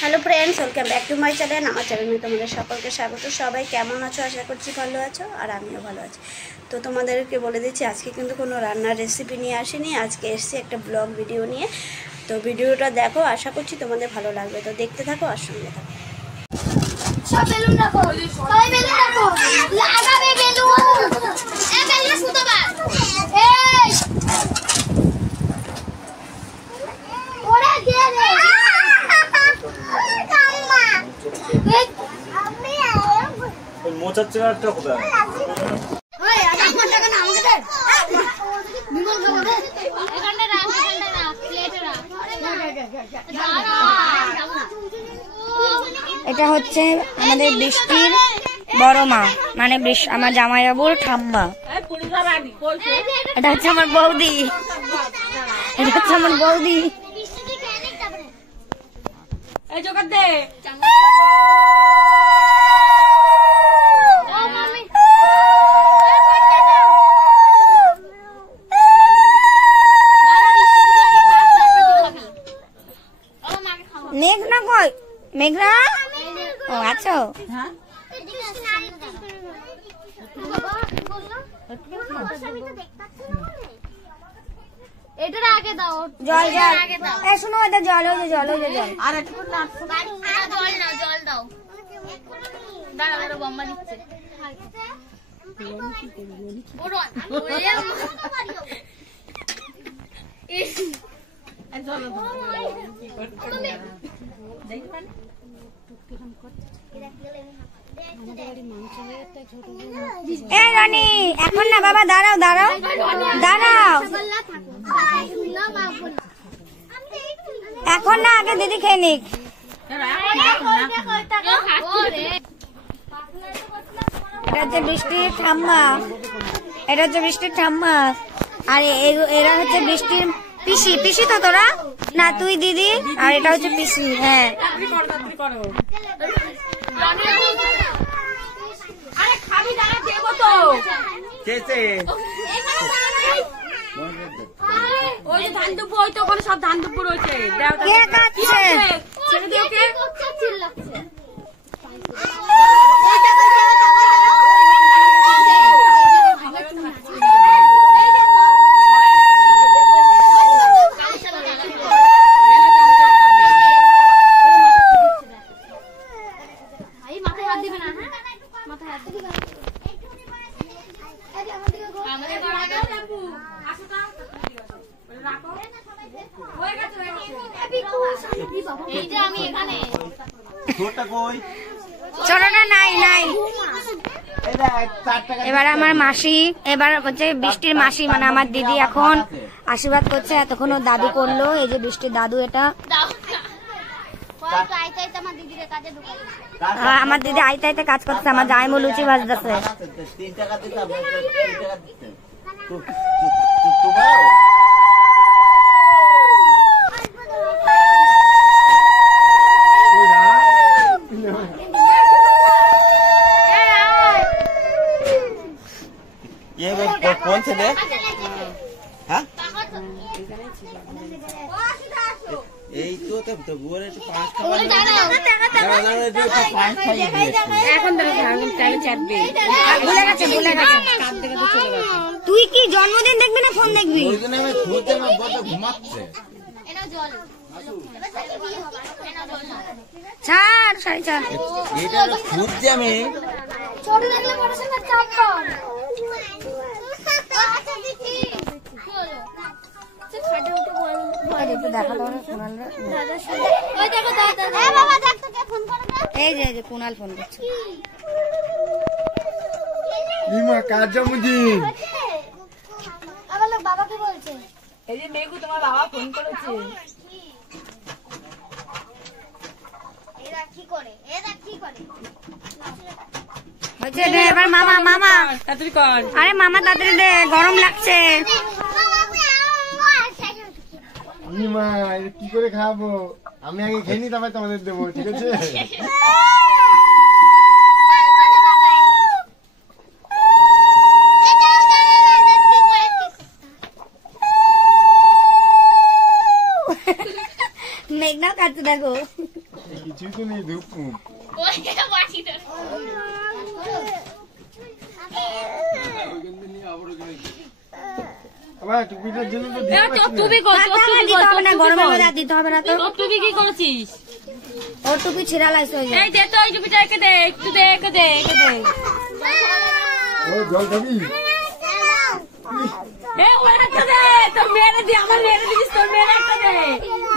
Hello friends, welcome back to my channel. আমার চ্যানেলে তোমাদের সকলকে স্বাগত। সবাই কেমন আছো? আশা করছি ভালো আছো, আর আমিও ভালো আছি। তো তোমাদেরকে বলে দিচ্ছি, আজকে কিন্তু কোনো রান্নার রেসিপি নিয়ে আসিনি, আজকে এসেছি একটা ব্লগ ভিডিও নিয়ে। তো ভিডিওটা দেখো, আশা করছি তোমাদের ভালো লাগবে। তো দেখতে থাকো আর সঙ্গে থাকো। সব বেলুন রাখো, সবাই বেলুন রাখো, লাগাবে বেলুন। এই বেলুন সুতো বাদ, এই ওরে দে রে কাম্মা। আমি ওই মোচার চেয়ারটা কোথায়? ওই আজ টাকা না আমাকে দে। নিমল খাবো দে। এখানে রাখ, এখানে রাখ, প্লেটে রাখ। এটা হচ্ছে আমাদের বৃষ্টির বড় মা, মানে আমার জামাইবাবুর ঠাম্মা। এটা হচ্ছে আমার বৌদি, এটা হচ্ছে আমার বৌদি। মেঘনা কই? মেঘনা ও আছো? এটা আগে দাও, জল জল এই শুনো, এটা জল, ওই যে জল, ওই যে জল। আর একটু না জল নাও, জল দাও। দাঁড়া দাঁড়া, বম্মা দিচ্ছে। এই রানী, এখন না বাবা, দাঁড়াও দাঁড়াও দাঁড়াও, এখন না, আগে দিদি খেয়ে নিক। এটা হচ্ছে বৃষ্টির ঠাম্মা, এটা হচ্ছে বৃষ্টির ঠাম্মা, আর এরা হচ্ছে বৃষ্টির পিসি। পিসি তো তোরা না, তুই দিদি, আর এটা হচ্ছে পিসি। হ্যাঁ, সব ধান দুপুর হয়েছে। কে কাটছে? চলোটা নাই নাই। এবার আমার মাসি, এবার হচ্ছে বৃষ্টির মাসি, মানে আমার দিদি এখন আশীর্বাদ করছে। এতক্ষণ ওর দাদু করলো, এই যে বৃষ্টির দাদু। এটা আমার দিদি আইতে আইতে কাজ করছে, আমার জামাইমু লুচি ভাজতেছে। কোন ছেলে? হ্যাঁ, এই তো বুয়ার একটু পাঁচ খাবার এখন চাপবে। তুই কি জন্মদিন দেখবি না ফোন দেখবি? ঘুমাচ্ছে। ছাড়, সাড়ে চার। এটা খুঁজছি আমি। ছোট দেখলে পড়াশোনার চাপ কম। এই যে কুনাল ফোন করছে। কার জন্মদিন? আমার লোক বাবাকে বলছে। এই যে মেঘু, তোমার বাবা ফোন করেছে। এরা কি করে, এরা কি করে? এবার মামা, মামা তাড়াতাড়ি কর। আরে মামা তাড়াতাড়ি দে, গরম লাগছে। কি করে খাবো? আমি আগে খেয়ে নি, তারপরে তোমাদের দেবো, ঠিক আছে? মেঘনাও কাটতে দেখো। কিছুই তো নেই, ধূপ মুখ। আবার টুপিটার জন্য তো দিতে পারছি না। টুপি কর, তোর টুপি দিতে কর, হবে না, গরমের মধ্যে আর দিতে হবে না তো। তোর টুপি কি করেছিস? ওর টুপি ছিঁড়া লাগছে ওই যে। এই দে তো ওই টুপিটা একে দে, একটু দে, একে দে, একে দে। ও জল খাবি? এ ওর একটা দে, তোর মেরে দি, আমার মেরে দিস, তোর মেরে একটা দে।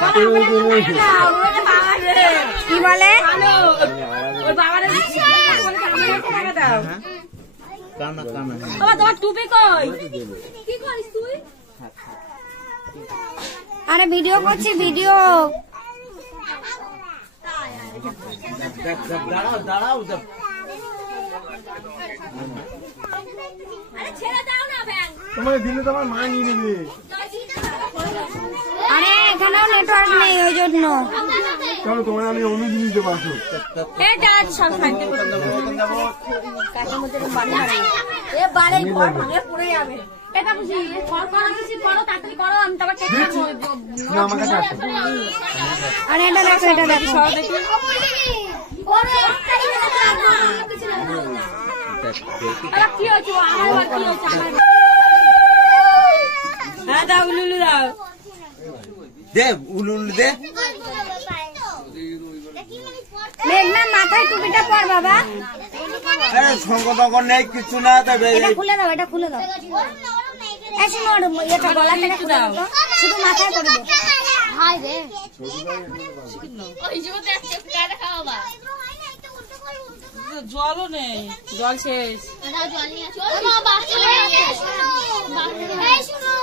বল আমার একটা মেরে দাও, ওরে বাবা রে। কি বলে? হ্যালো, ওর বাবারে দিস, বলে আমার একটা টাকা দাও। বাবা তোমার টুপি কই? কি করিস তুই? আরে ভিডিও করছি, ভিডিও। আরে ছেড়ে দাও না ব্যাং। তোমার দিলে তো আমার মা নিয়ে নেবে। আরে এখানেও নেটওয়ার্ক নেই ওই জন্য। চলো তোমার আমি অন্য জিনিস দেবো, আসো। এই যা সব শান্তি করে। এ বাড়ি ঘর ভাঙে পুড়ে যাবে। এটা বুঝি কর কর কিছু করো, তাড়াতাড়ি করো, আমি তারপর কেটে দেবো। না আমার কাছে আসো। আরে এটা দেখো, এটা দেখো। সব দেখি। আরে কি হচ্ছে? আমার কি হচ্ছে? হ্যাঁ দাও, লুলু দাও। দে উলুল দে। মেঘনা মাথায় টুপিটা পর বাবা। সঙ্গ টঙ্গ নেই কিছু না, তবে এটা খুলে দাও, এটা খুলে দাও। এই শুনো, এটা গলা থেকে খুলে দাও তো। শুধু মাথায় করে দাও। হাই রে জলও নেই, জল শেষ। জল নিয়ে আসো বাবা, চলে আসো। এই শুনো,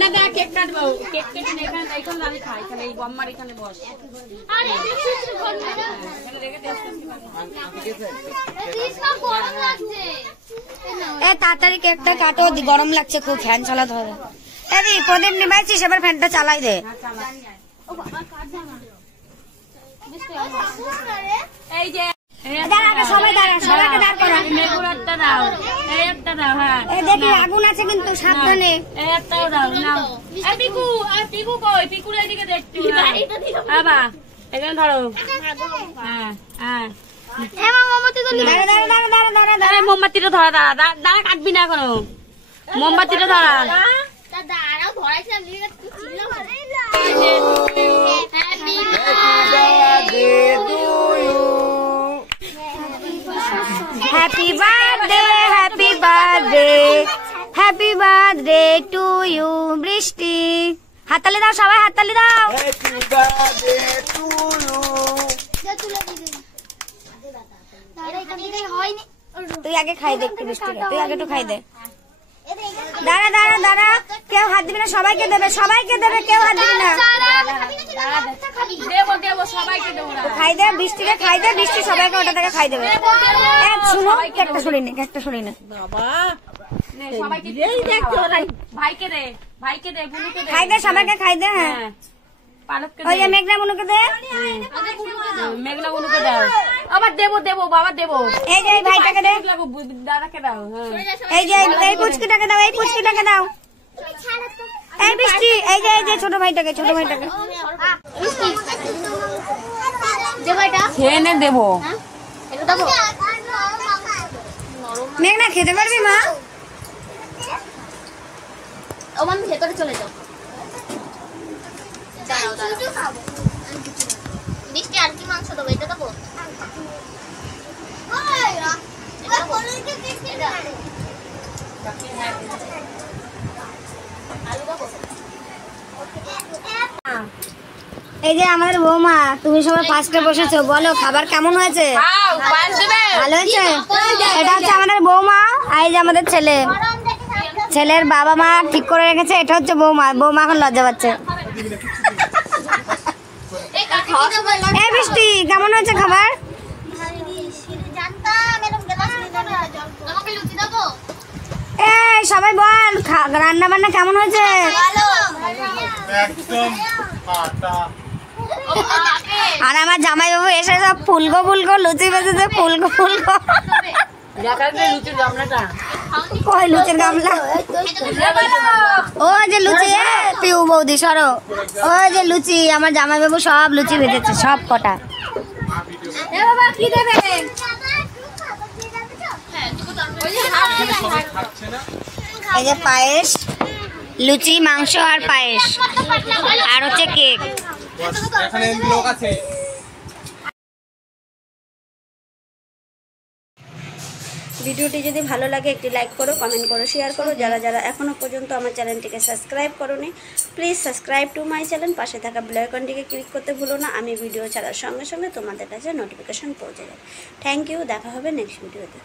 না না কেক কাটবো, কেক কেটে নে, এখানে এখানে দাঁড়ি খা, এখানে এই বম্মার এখানে বস। আরে কিছু ঘর না এখানে রেখে দে, আস্তে আস্তে। রিস্কা গরম লাগছে। এ তাড়াতাড়ি কেকটা কাটো, গরম লাগছে খুব, ফ্যান চালাতে হবে। এই প্রদীপ নিবাইছিস, এবার ফ্যানটা চালাই দে। এই যে দাঁড়া, আগে সবাই দাঁড়া, সবাইকে দাঁড় করো। মেঘুর একটা দাও, এই একটা দাও, হ্যাঁ এ দেখি আগুন আছে কিন্তু, সাবধানে। এই একটাও দাও, নাও। এই পিকু, আর পিকু কই? পিকুর এইদিকে দে একটু। বাবা এখানে ধরো। হ্যাঁ হ্যাঁ। দাঁড়া দাঁড়া দাঁড়া দাঁড়া দাঁড়া দাঁড়া। আরে মোমবাতিটা ধরা, দাঁড়া দাঁড়া, কাটবি না এখনো। মোমবাতিটা ধরা। দাঁড়াও ধরাইছিলাম লিখে তুই চিল্লা মারে। Happy birthday, happy birthday, happy birthday to you Brishti. হাততালি দাও সবাই, হাততালি দাও। তুই আগে খাই দে একটু বৃষ্টিটা, তুই আগে একটু খাই দে। দাঁড়া দাঁড়া দাঁড়া, কেউ হাত দিবি না, সবাইকে দেবে, সবাইকে দেবে, কেউ হাত দিবি না। দেবো দেবো, সবাইকে দেবো না। খাই দে বৃষ্টিকে, খাই দে বৃষ্টি, সবাইকে ওটা থেকে খাই দেবে। শুনো, কেকটা সরিয়ে নে, কেকটা সরিয়ে নে। নে, সবাইকে দে, ভাইকে দে, ভাইকে দে, বুনুকে দে। খাই দে, সবাইকে খাই দে। হ্যাঁ, হ্যাঁ, পালককে ওই যে দে, মেঘনা মনুকে দে। মেঘনা বুনুকে দাও। আবার দেবো দেবো, বাবা দেবো। এই যে এই ভাইটাকে দে। দাদাকে দাও, হ্যাঁ। এই যে এই পুচকিটাকে দাও, এই পুচকিটাকে দাও। এই বৃষ্টি, এই যে ছোট ভাইটাকে, ছোট ভাইটাকে। খেয়ে নে দেবো। মেঘনা খেতে পারবি মা? ও মামি ভেতরে চলে যাও। দাঁড়াও দাঁড়াও, বৃষ্টি আর কি মাংস দেবো? এটা দেবো। এই যে আমাদের বৌমা, তুমি সবাই ফার্স্টে বসেছো, বলো খাবার কেমন হয়েছে? ভালো হয়েছে? এটা হচ্ছে আমাদের বৌমা, আর এই যে আমাদের ছেলে, ছেলের বাবা মা ঠিক করে রেখেছে। এটা হচ্ছে বৌমা, বৌমা এখন লজ্জা পাচ্ছে। এই বৃষ্টি, কেমন হয়েছে খাবার? এই সবাই বল, রান্না বান্না কেমন হয়েছে? একদম ফাটা। আর আমার জামাইবাবু এসে সব ফুলকো ফুলকো লুচি বেজেছে, ফুলকো ফুলকো। কই লুচির গামলা? ও যে লুচি, পিউ বৌদি সরো। ওই যে লুচি, আমার জামাইবাবু সব লুচি ভেজেছে, সব কটা। এ বাবা কি দেবে? এই যে পায়েস, লুচি, মাংস আর পায়েস, আর হচ্ছে কেক। এখানে লোক আছে। ভিডিওটি যদি ভালো লাগে একটি লাইক করো, কমেন্ট করো, শেয়ার করো। যারা যারা এখনও পর্যন্ত আমার চ্যানেলটিকে সাবস্ক্রাইব করোনি, please subscribe to my channel. পাশে থাকা বেল আইকনটিকে ক্লিক করতে ভুলো না, আমি ভিডিও ছাড়ার সঙ্গে সঙ্গে তোমাদের কাছে নোটিফিকেশন পৌঁছে যাবে। থ্যাংক ইউ, দেখা হবে নেক্সট ভিডিওতে।